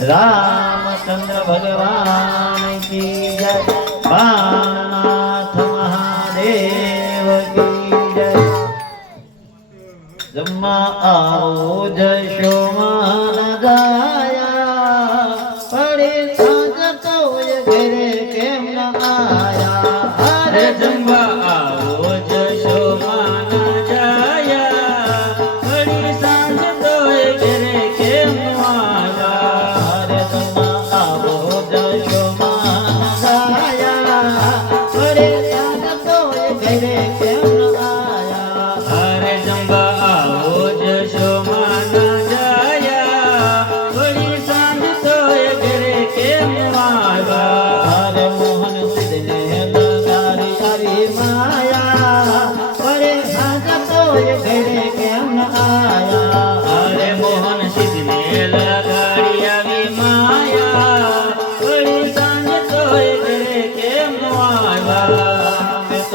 રામચંદ્ર ભગવાન કી જય. પાણનાથ મહાદેવ કી જય. જમા આવો જશો મહારાજા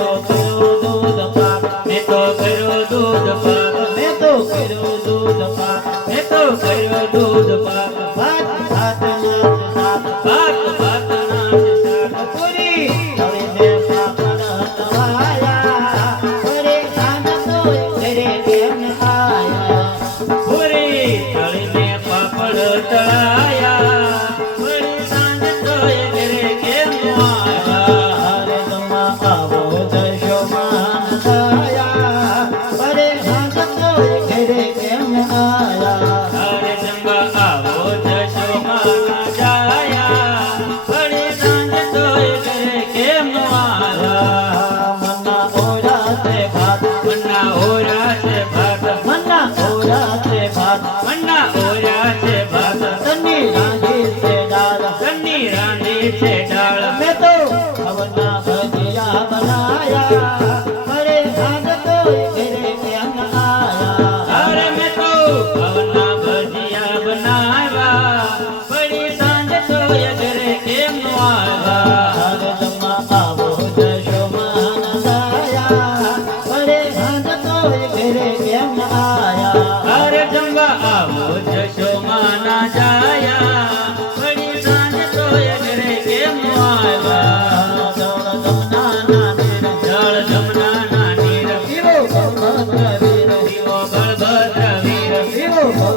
so છે ડાળ. મે તો હવના ભજિયા બનાયા. અરે ભાગ તો મેરે ધ્યાન આયા. અરે મે તો હવના ભજિયા બનાયા. પડી સાંજ તો ઘરે કેમ નો આવ્યા? હરદમાં આવો જશો માનદાયા અરે ભાગ તો ઘરે કેમ આયા? અરે જંગા આવો જશો માના જા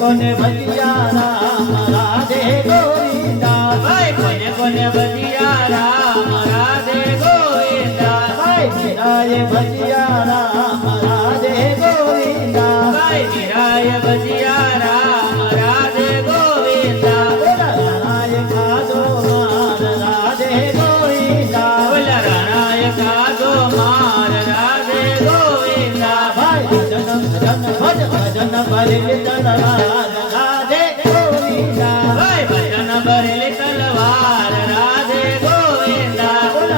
કોને ભજિયા રામ રાધે ગોવિંદા. ભાઈ કોને કોને ભજિયા રામ રાધે ગોવિંદા. ભાઈ નિરાય ભજિયા રામ રાધે ગોવિંદા. ભાઈ નિરાય ભજિયા રામ ભજન ભજ ભજન ભરેલી તલવાર રાધે ગોવિંદા ભજન ભરેલી તલવાર રાધે ગોવિંદા બોલ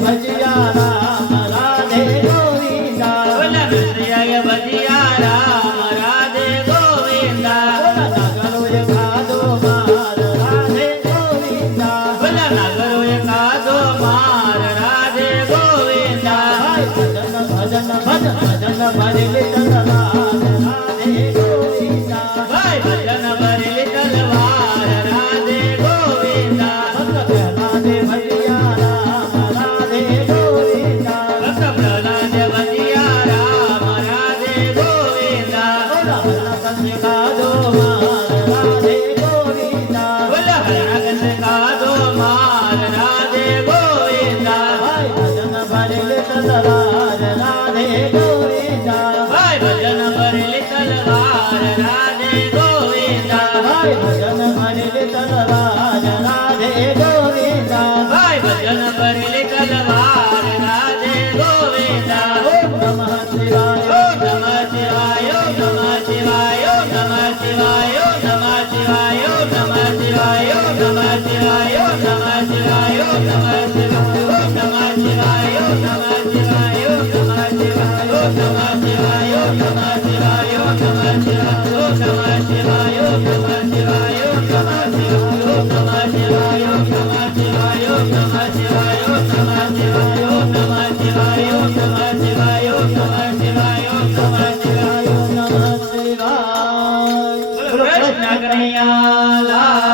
ભજિયા રામ રાધે ગોવિંદા બોલ ભજિયા ભજિયા રામ રાધે ગોવિંદા બોલ નગરો ખાધો માર રાધે ગોવિંદા બોલ નગરો ખાધો માર રાધે ગોવિંદા ભજન ભજન ભજ ભજન ભરેલી તલવાર રાધે ગોવિંદા ભાઈ ભજન ભરેલી તલવાર રાધે ગોવિંદા ભાઈ ભજન ભરેલી તલવાર રાધે ગોવિંદા ભાઈ ભજન ભરેલી તલવાર રાધે ગોવિંદા ઓમ નમઃ શિવાય ઓમ નમઃ શિવાય ઓમ નમઃ શિવાય ઓમ નમઃ શિવાય ઓમ નમઃ શિવાય ઓમ નમઃ શિવાય ઓમ નમઃ શિવાય ઓમ નમઃ શિવાય ઓમ નમઃ શિવાય ઓમ નમઃ શિવાય ઓમ નમઃ શિવાય ઓમ નમઃ રામચંદ્ર